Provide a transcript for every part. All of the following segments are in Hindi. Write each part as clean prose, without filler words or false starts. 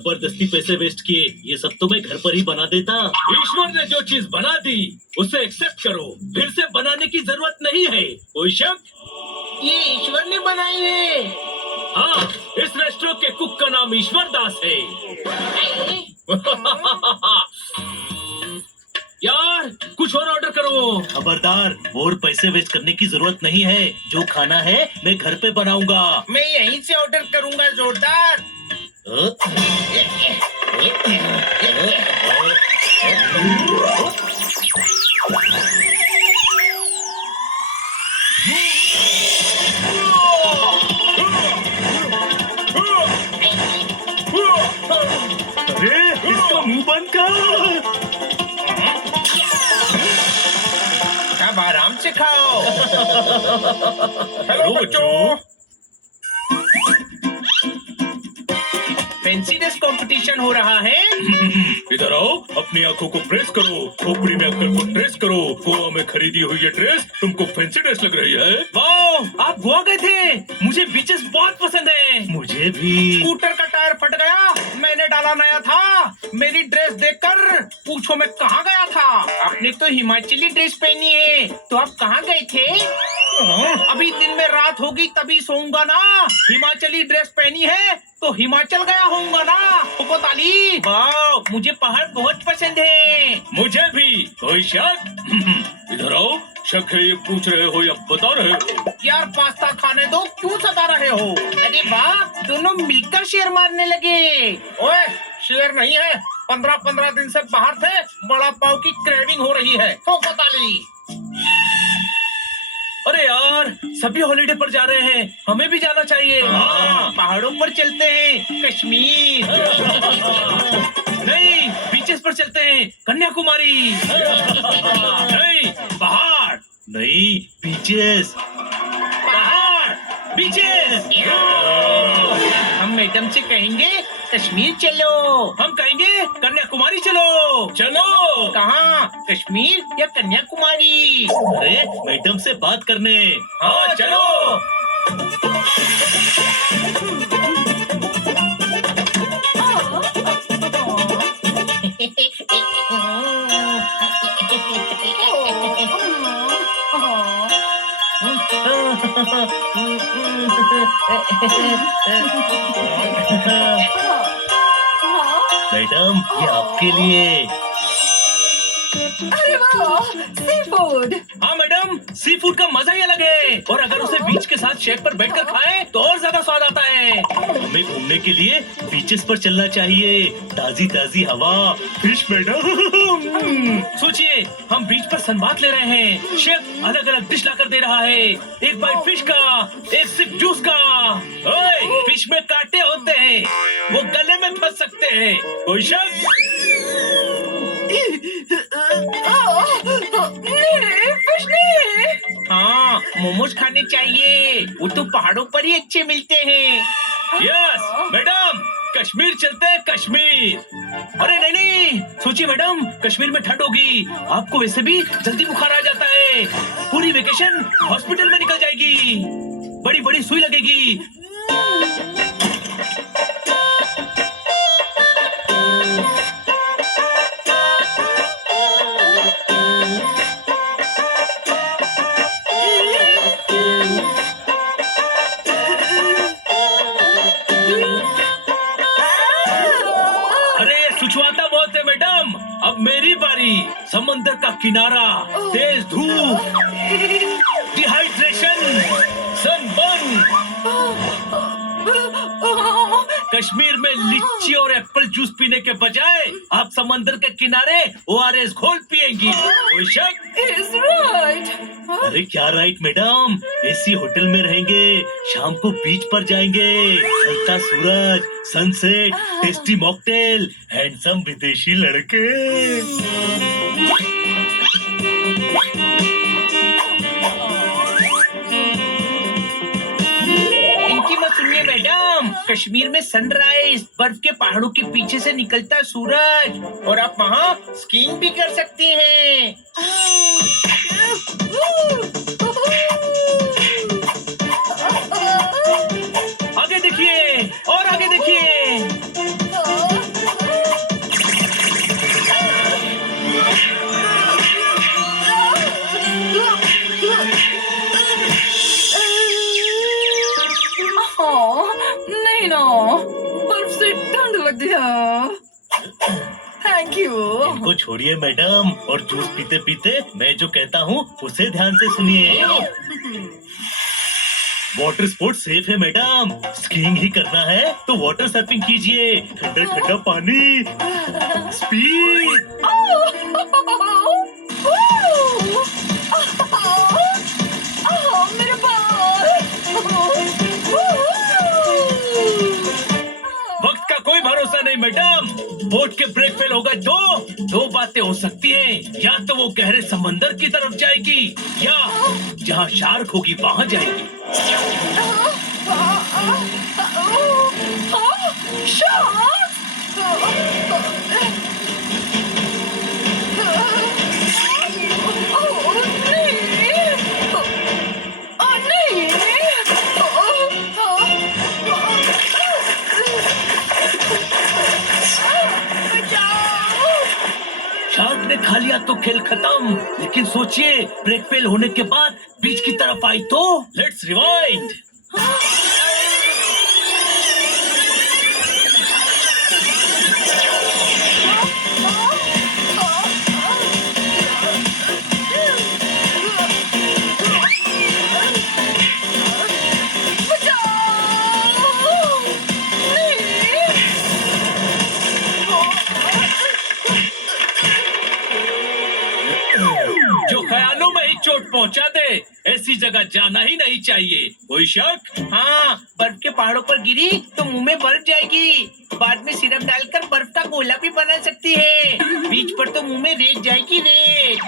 जबरदस्ती पैसे वेस्ट किए, ये सब तो मैं घर पर ही बना देता। ईश्वर ने जो चीज बना दी उसे एक्सेप्ट करो, फिर से बनाने की जरूरत नहीं है। कोई शक? ये ईश्वर ने बनाई है। हाँ, इस रेस्टोरेंट के कुक का नाम ईश्वर दास है। यार कुछ और ऑर्डर करो। खबरदार, और पैसे वेस्ट करने की जरूरत नहीं है। जो खाना है मैं घर पे बनाऊंगा। मैं यहीं से ऑर्डर करूंगा जोरदार। अरे इसका मुंह बंद कर। अब आराम से खाओ। हेलो बच्चों। फैंसी ड्रेस कंपटीशन हो रहा है। इधर आओ, अपनी आंखों को प्रेस करो, खोपड़ी में अक्कल को ट्रेस करो। गोवा में खरीदी हुई ये ड्रेस तुमको फैंसी ड्रेस लग रही है। वाह, आप गोवा गए थे? मुझे बीचेस बहुत पसंद है। मुझे भी। स्कूटर का टायर फट गया, मैंने डाला नया था। मेरी ड्रेस देखकर पूछो मैं कहाँ गया था। आपने तो हिमाचली ड्रेस पहनी है, तो आप कहाँ गए थे? अभी दिन में रात होगी तभी सोऊंगा ना। हिमाचली ड्रेस पहनी है तो हिमाचल गया होऊंगा ना। कोको ताली। वाह, मुझे पहाड़ बहुत पसंद है। मुझे भी। कोई शक? इधर आओ, शक है ये पूछ रहे हो या बता रहे हो? यार पास्ता खाने दो, क्यों सता रहे हो? अरे वाह, दोनों मिलकर शेर मारने लगे। ओए, शेर नहीं है, 15-15 दिन से बाहर थे, बड़ा पाव की क्रेविंग हो रही है। कोको ताली। अरे यार, सभी हॉलिडे पर जा रहे हैं, हमें भी जाना चाहिए। हाँ, पहाड़ों पर चलते हैं, कश्मीर। नहीं, बीचेस पर चलते हैं, कन्याकुमारी। नहीं, पहाड़। नहीं, बीचेस। पहाड़, बीचेस। हम मैडम से कहेंगे कश्मीर चलो। हम कहेंगे कन्याकुमारी चलो। चलो। कहाँ, कश्मीर या कन्याकुमारी? अरे मैडम से बात करने। हाँ चलो। मैडम, ये आपके लिए। अरे वाह, सी फूड। हाँ मैडम, सी फूड का मजा ही अलग है, और अगर उसे बीच के साथ शेक पर बैठकर खाएं तो और ज्यादा स्वाद आता है। हमें घूमने के लिए बीचेस पर चलना चाहिए। ताजी ताजी हवा, फिश मैडम। सोचिए, हम बीच पर सनबाथ ले रहे हैं, शेफ अलग अलग डिश लाकर दे रहा है। एक बाइट फिश का, एक सिप जूस का। ओए, फिश में कांटे होते हैं, वो गले में फंस सकते हैं। कोई शक? नहीं, फिश नहीं। हाँ, मोमोज खाने चाहिए, वो तो पहाड़ों पर ही अच्छे मिलते हैं। यस मैडम, कश्मीर चलते हैं, कश्मीर। अरे नहीं नहीं, सोचिए मैडम, कश्मीर में ठंड होगी, आपको वैसे भी जल्दी बुखार आ जाता है, पूरी वेकेशन हॉस्पिटल में निकल जाएगी, बड़ी बड़ी सुई लगेगी। सुचवाता बहुत है मैडम, अब मेरी बारी। समंदर का किनारा, तेज धूप, डिहाइड्रेशन, सनबर्न। कश्मीर में लिच्ची और एप्पल जूस पीने के बजाय आप समंदर के किनारे ORS घोल पिएंगी। कोई शक? He's right. अरे क्या राइट मैडम, एसी होटल में रहेंगे, शाम को बीच पर जाएंगे, हल्का सूरज, सनसेट, टेस्टी मॉकटेल, हैंडसम विदेशी लड़के। इनकी मत सुनिए मैडम, कश्मीर में सनराइज, बर्फ के पहाड़ों के पीछे से निकलता सूरज, और आप वहाँ स्कीइंग भी कर सकती हैं। आगे देखिए और आगे देखिए। you. इनको छोड़िए मैडम और जूस पीते पीते मैं जो कहता हूँ उसे ध्यान से सुनिए। वाटर स्पोर्ट सेफ है मैडम। स्कीइंग ही करना है तो वाटर सर्फिंग कीजिए। ठंडा ठंडा पानी, स्पीड। मेरे बाल। वक्त का कोई भरोसा नहीं मैडम। बोट के ब्रेक फेल हो गए तो दो बातें हो सकती हैं। या तो वो गहरे समंदर की तरफ जाएगी या जहाँ शार्क होगी वहाँ जाएगी। शार्क ने खा लिया तो खेल खत्म। लेकिन सोचिए ब्रेक फेल होने के बाद बीच की तरफ आई तो लेट्स रिवाइंड। जो ख्यालों में ही चोट पहुंचा दे ऐसी जगह जाना ही नहीं चाहिए। कोई शक? हाँ, बर्फ के पहाड़ों पर गिरी तो मुंह में बर्फ जाएगी। बाद में सिरप डालकर बर्फ का गोला भी बना सकती है। बीच पर तो मुंह में रेत जाएगी, रेत।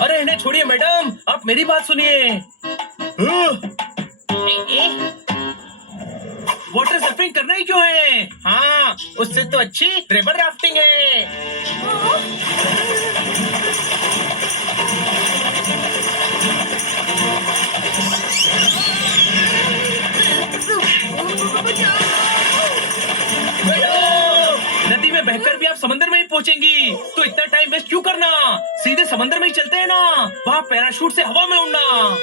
अरे इन्हें छोड़िए मैडम, आप मेरी बात सुनिए। वाटर सर्फिंग करना ही क्यों है? हाँ, उससे तो अच्छी रिवर राफ्टिंग है। नदी में बहकर भी आप समंदर में ही पहुंचेंगी तो इतना टाइम वेस्ट क्यों करना? सीधे समंदर में ही चलते हैं ना। वहाँ पैराशूट से हवा में उड़ना।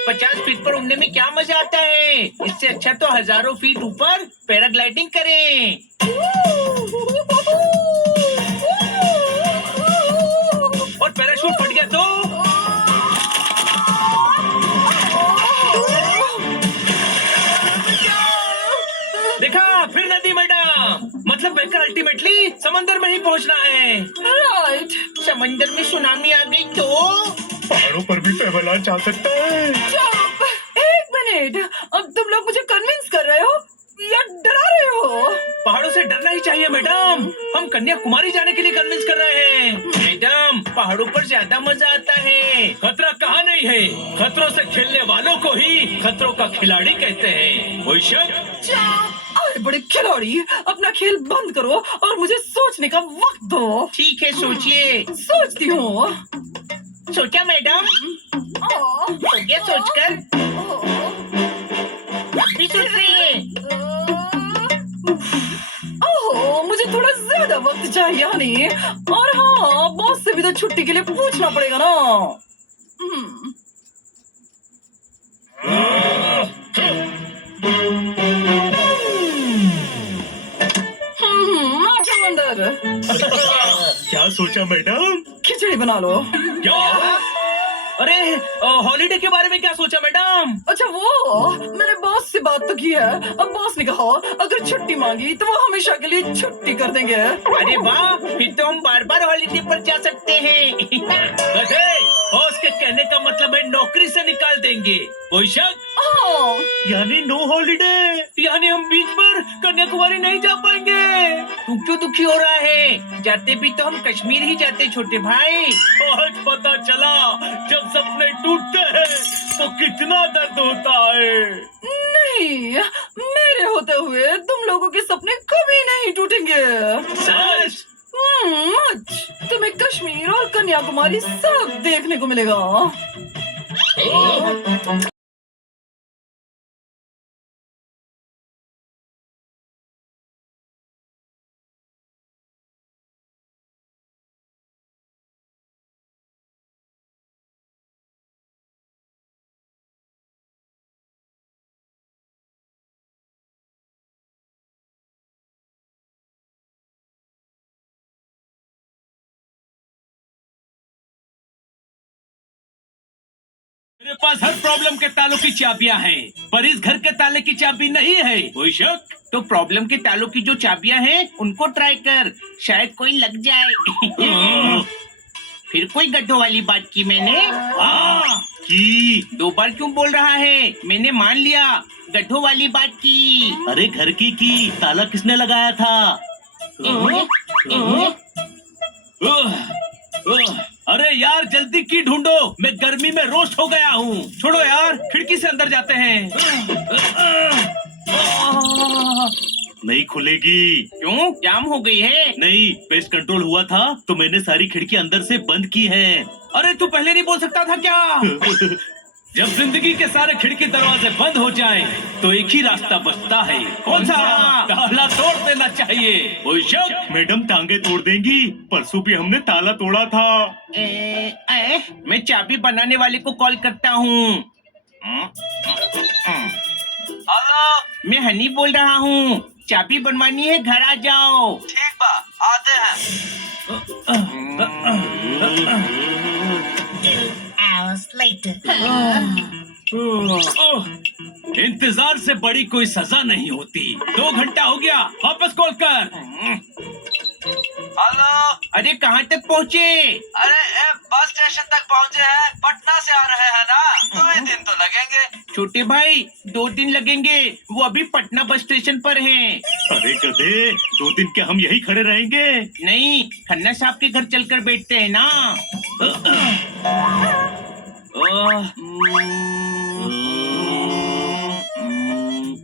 50 फीट पर उड़ने में क्या मजा आता है? इससे अच्छा तो हजारों फीट ऊपर पैराग्लाइडिंग करें। और पैराशूट फट गया तो? देखा फिर नदी में डाल। मतलब बहकर अल्टीमेटली समंदर में ही पहुंचना है। राइट। समंदर में सुनामी आ गई तो? पहाड़ों पर भी एवलांच आ सकता है। चुप। एक मिनट, अब तुम लोग मुझे कन्विंस कर रहे हो या डरा रहे हो? पहाड़ों से डरना ही चाहिए मैडम। हम कन्याकुमारी जाने के लिए कन्विंस कर रहे हैं। मैडम, पहाड़ों पर ज्यादा मजा आता है। खतरा कहाँ नहीं है। खतरों से खेलने वालों को ही खतरों का खिलाड़ी कहते हैं। कोई शक? चुप। अरे बड़े खिलाड़ी, अपना खेल बंद करो और मुझे सोचने का वक्त दो। ठीक है, सोचिए। सोचती हूँ। सोचा मैडम? हो गया सोचकर? भी सोच रही हैं? ओह, मुझे थोड़ा ज्यादा वक्त चाहिए हनी। और हाँ, बॉस से भी तो छुट्टी के लिए पूछना पड़ेगा ना। आजा अंदर। क्या सोचा मैडम? खिचड़ी बना लो। क्या? अरे हॉलीडे के बारे में क्या सोचा मैडम? अच्छा वो, मैंने बॉस से बात तो की है। अब बॉस ने कहा अगर छुट्टी मांगी तो वो हमेशा के लिए छुट्टी कर देंगे। अरे वाह, फिर तो हम बार बार हॉलीडे पर जा सकते हैं। बटे, बॉस के कहने का मतलब है नौकरी से निकाल देंगे। कोई शक? हाँ। यानी नो हॉलीडे। यानी हम बीच पर कन्याकुमारी नहीं जा पाएंगे। तू क्यों दुखी हो रहा है? जाते भी तो हम कश्मीर ही जाते छोटे भाई। आज पता चला जब सपने टूटते हैं तो कितना दर्द होता है। नहीं, मेरे होते हुए तुम लोगों के सपने कभी नहीं टूटेंगे। सच? मच। तुम्हें कश्मीर और कन्याकुमारी सब देखने को मिलेगा। पास हर प्रॉब्लम के तालों की चाबियां हैं, पर इस घर के ताले की चाबी नहीं है। कोई शक? तो प्रॉब्लम के तालों की जो चाबियां हैं उनको ट्राई कर, शायद कोई लग जाए। फिर कोई गड्ढों वाली बात की मैंने? हाँ, की 2 बार क्यों बोल रहा है? मैंने मान लिया, गड्ढों वाली बात की। अरे घर की ताला किसने लगाया था? अरे यार जल्दी की ढूंढो, मैं गर्मी में रोस्ट हो गया हूँ। छोड़ो यार, खिड़की से अंदर जाते हैं। नहीं खुलेगी। क्यों, जाम हो गई है? नहीं, पेस्ट कंट्रोल हुआ था तो मैंने सारी खिड़की अंदर से बंद की हैं। अरे तू पहले नहीं बोल सकता था क्या? जब जिंदगी के सारे खिड़की दरवाजे बंद हो जाएं, तो एक ही रास्ता बचता है। कौन सा? ताला तोड़ देना चाहिए। कोई शक? मैडम टांगे तोड़ देंगी, परसों भी हमने ताला तोड़ा था। मैं चाबी बनाने वाले को कॉल करता हूँ। हेलो, मैं हनी बोल रहा हूँ, चाबी बनवानी है, घर आ जाओ। ठीक बा, आते हैं। इंतजार से बड़ी कोई सजा नहीं होती। 2 घंटा हो गया, वापस कॉल कर। हेलो, अरे कहाँ तक पहुँचे? अरे बस स्टेशन तक पहुँचे हैं। पटना से आ रहे हैं ना, 2 दिन तो लगेंगे। छोटे भाई, 2 दिन लगेंगे, वो अभी पटना बस स्टेशन पर हैं। अरे गधे, 2 दिन के हम यही खड़े रहेंगे? नहीं, खन्ना साहब के घर चलकर बैठते हैं ना।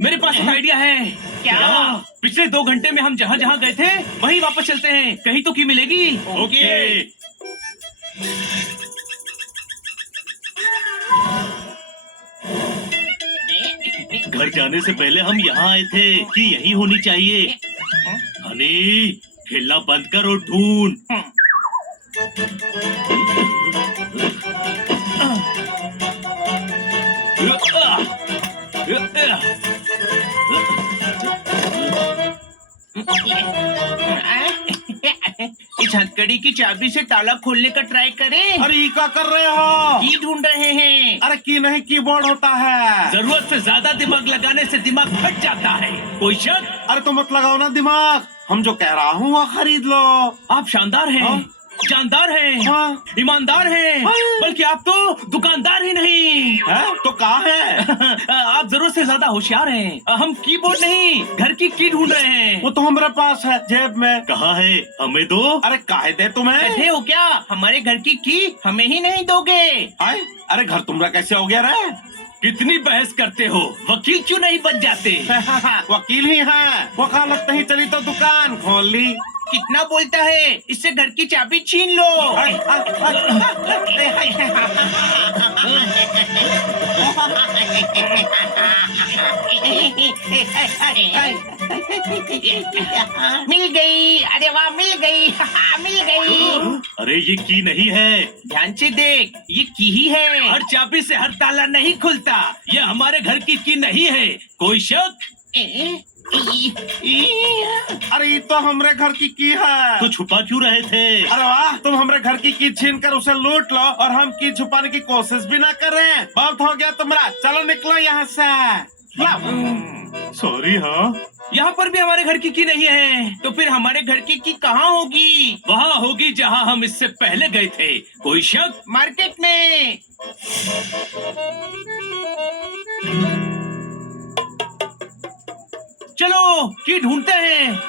मेरे पास एक आइडिया है। क्या? पिछले 2 घंटे में हम जहाँ जहाँ गए थे वहीं वापस चलते हैं, कहीं तो की मिलेगी। ओके। घर जाने से पहले हम यहाँ आए थे कि यही होनी चाहिए। हनी, खेलना बंद कर और ढूंढ। इस हथकड़ी की चाबी से ताला खोलने का ट्राई करें। अरे ये क्या कर रहे हो? की ढूंढ रहे हैं। अरे की नहीं, कीबोर्ड होता है। जरूरत से ज्यादा दिमाग लगाने से दिमाग फट जाता है। कोई शक? अरे तो मत लगाओ ना दिमाग, हम जो कह रहा हूँ वो खरीद लो। आप शानदार हैं, हाँ? जानदार हैं, हाँ? ईमानदार हैं, हाँ? बल्कि आप तो दुकानदार ही नहीं। है? तो कहाँ है? आप जरूरत से ज्यादा होशियार हैं। हम कीबोर्ड नहीं, घर की की ढूंढ रहे हैं। वो तो हमारे पास है, जेब में। कहाँ है? हमें दो। अरे काहे दे तुम्हें? गधे हो क्या? हमारे घर की हमें ही नहीं दोगे? हाय, अरे घर तुम्हारा कैसे हो गया रे? कितनी बहस करते हो, वकील क्यों नहीं बन जाते? वकील ही है, वकालत नहीं चली तो दुकान खोल ली। कितना बोलता है, इससे घर की चाबी छीन लो। मिल गई, अरे वाह, मिल गई। मिल गई। अरे ये की नहीं है। ध्यान से देख, ये की ही है। हर चाबी से हर ताला नहीं खुलता, ये हमारे घर की नहीं है। कोई शक? अरे ये तो हमारे घर की है। तो छुपा क्यों रहे थे? अरे वाह, तुम हमारे घर की छीन कर उसे लूट लो और हम की छुपाने की कोशिश भी ना करें। बहुत हो गया तुम्हारा, चलो निकलो यहाँ से। सॉरी। हाँ, यहाँ पर भी हमारे घर की नहीं है। तो फिर हमारे घर की कहाँ होगी? वहाँ होगी जहाँ हम इससे पहले गए थे। कोई शक? मार्केट में। चलो की ढूंढते हैं।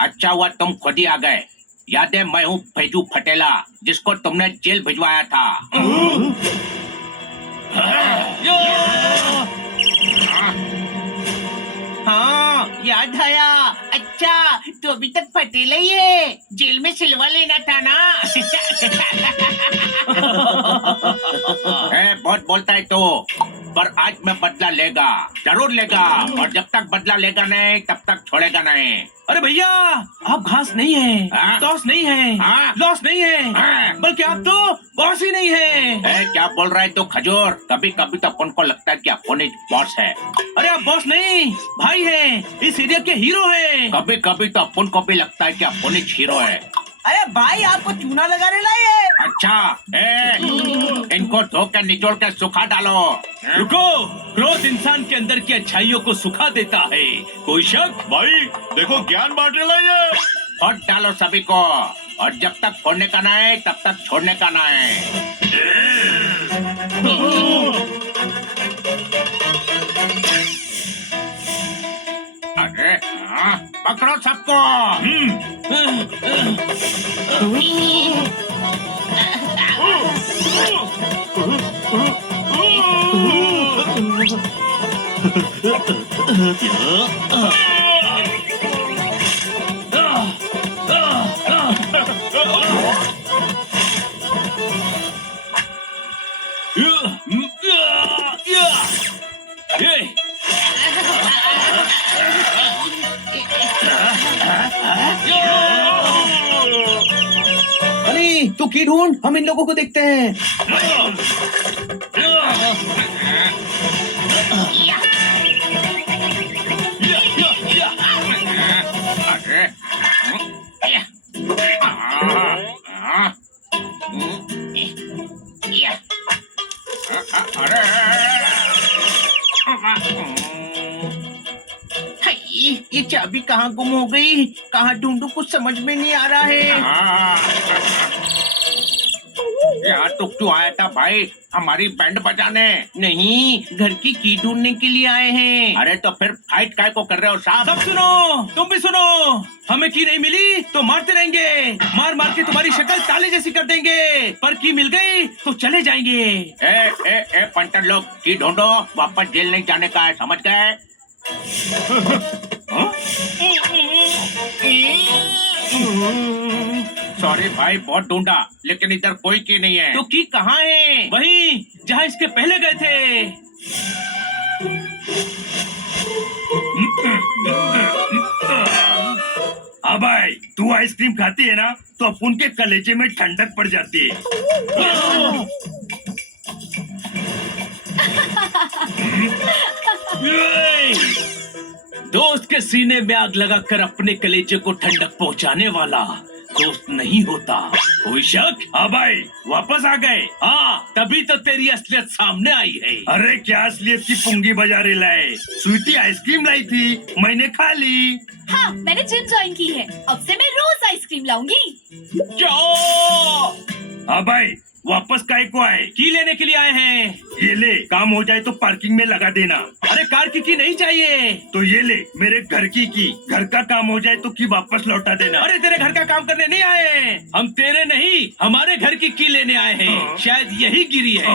अच्छा हुआ तुम खुद ही आ गए। याद है, मैं हूँ फैजू फटेला, जिसको तुमने जेल भिजवाया था। हाँ, याद आया। अच्छा, तो अभी तक फटेला ही है। जेल में सिलवा लेना था ना। बहुत बोलता है तो। पर आज मैं बदला लेगा, जरूर लेगा, और जब तक बदला लेगा नहीं तब तक छोड़ेगा नहीं। अरे भैया, आप घास नहीं है, हाँ? टॉस नहीं है, हाँ? लॉस नहीं है, हाँ? बल्कि आप तो बॉस ही नहीं है। क्या बोल रहा है तो खजूर? कभी कभी तो अपन को लगता है कि अपन ही बॉस है। अरे आप बॉस नहीं, भाई हैं, इस एरिया के हीरो हैं। कभी कभी तो अपन को भी लगता है कि अपन ही हीरो है। अरे भाई आपको चूना लगाने लाए। अच्छा, इनको धो के निचोड़ के सुखा डालो। रुको, क्रोध इंसान के अंदर की अच्छाइयों को सुखा देता है। कोई शक? भाई देखो ज्ञान बांटने लाइए। फोड़ डालो सभी को, और जब तक फोड़ने का ना है तब तक छोड़ने का ना है। अरे हाँ, पकड़ो सबको। अरे तू की ढूंढ, हम इन लोगों को देखते हैं। अरे ये चाबी कहाँ गुम हो गई? कहाँ ढूंढूं, कुछ समझ में नहीं आ रहा है। यहाँ तो क्यों आया था भाई? हमारी बैंड बजाने? नहीं, घर की ढूंढने के लिए आए हैं। अरे तो फिर फाइट काय को कर रहे हो साहब? सब सुनो, तुम भी सुनो। हमें की नहीं मिली तो मारते रहेंगे, मार मार के तुम्हारी शक्ल ताले जैसी कर देंगे। पर की मिल गई तो चले जाएंगे। ए पंटर लोग, की ढूंढो, वापस जेल नहीं जाने का है, समझ गए? सॉरी भाई, बहुत ढूंढा लेकिन इधर कोई की नहीं है। तो की कहाँ है? वहीं जहाँ इसके पहले गए थे। हाँ भाई, तू आइसक्रीम खाती है ना तो अपन के कलेजे में ठंडक पड़ जाती है। दोस्त के सीने में आग लगाकर अपने कलेजे को ठंडक पहुंचाने वाला दोस्त नहीं होता। कोई शक? हाँ भाई, वापस आ गए। हाँ, तभी तो तेरी असलियत सामने आई है। अरे क्या असलियत की पुंगी बजारे लाए। स्वीटी आइसक्रीम लाई थी, मैंने खा ली। हाँ, मैंने जिम ज्वाइन की है। अब से मैं रोज आइसक्रीम लाऊंगी। जाओ। हाँ भाई, वापस काय को आए? की लेने के लिए आए हैं। ये ले, काम हो जाए तो पार्किंग में लगा देना। अरे कार की नहीं चाहिए। तो ये ले, मेरे घर की घर का काम हो जाए तो की वापस लौटा देना। अरे तेरे घर का काम करने नहीं आए, हम तेरे नहीं हमारे घर की लेने आए हैं। शायद यही गिरी है।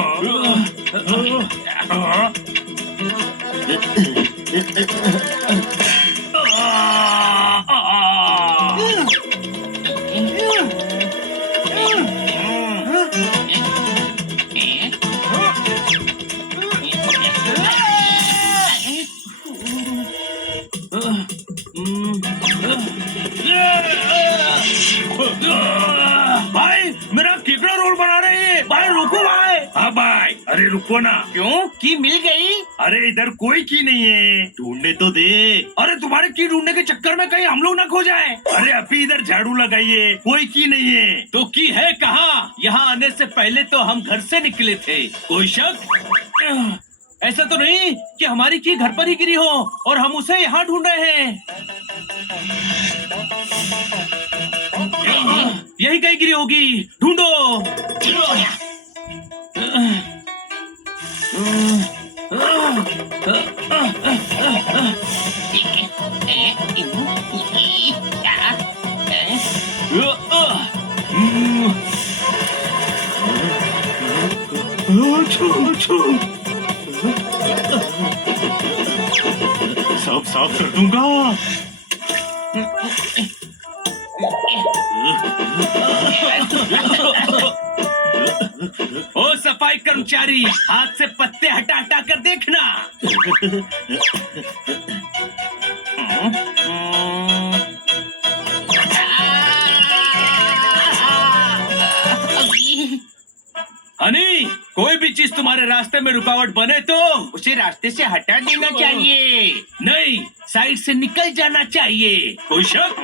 भाई, मेरा केकड़ा रोल बना रहे हैं। भाई रुको भाई। हाँ भाई, अरे रुको ना। क्यों? की मिल गई? अरे इधर कोई की नहीं है, ढूंढने तो दे। अरे तुम्हारे की ढूंढने के चक्कर में कहीं हम लोग ना खो जाएं। अरे अभी इधर झाड़ू लगाइए, कोई की नहीं है। तो की है कहाँ? यहाँ आने से पहले तो हम घर से निकले थे। कोई शक? ऐसा तो नहीं कि हमारी की घर पर ही गिरी हो और हम उसे यहाँ ढूंढ रहे हैं। यही कहीं गिरी होगी, ढूंढो। सब साफ कर दूंगा। ओ सफाई कर्मचारी, हाथ से पत्ते हटा हटा कर देख हनी, कोई भी चीज तुम्हारे रास्ते में रुकावट बने तो उसे रास्ते से हटा देना चाहिए। नहीं, साइड से निकल जाना चाहिए। कोई शक?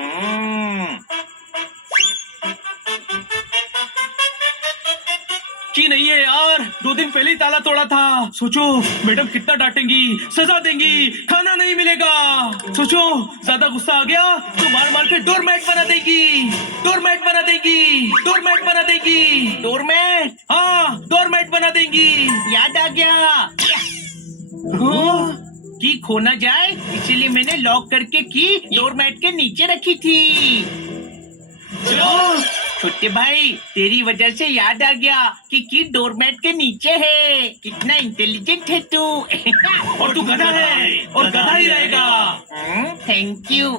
कि नहीं है यार, 2 दिन पहले ही ताला तोड़ा था। सोचो मैडम कितना डांटेंगी, सजा देंगी, खाना नहीं मिलेगा। सोचो ज्यादा गुस्सा आ गया तो मार मार के डोरमैट बना देगी, डोरमैट बना देगी, डोरमैट बना देगी। डोरमैट? हाँ, डोरमैट बना देंगी। याद आ गया। की खो ना जाए इसीलिए मैंने लॉक करके की डोरमैट के नीचे रखी थी। चलो। छोटे भाई, तेरी वजह से याद आ गया कि डोरमैट के नीचे है। कितना इंटेलिजेंट है तू। और तू गधा है और गधा ही रहेगा। Thank you.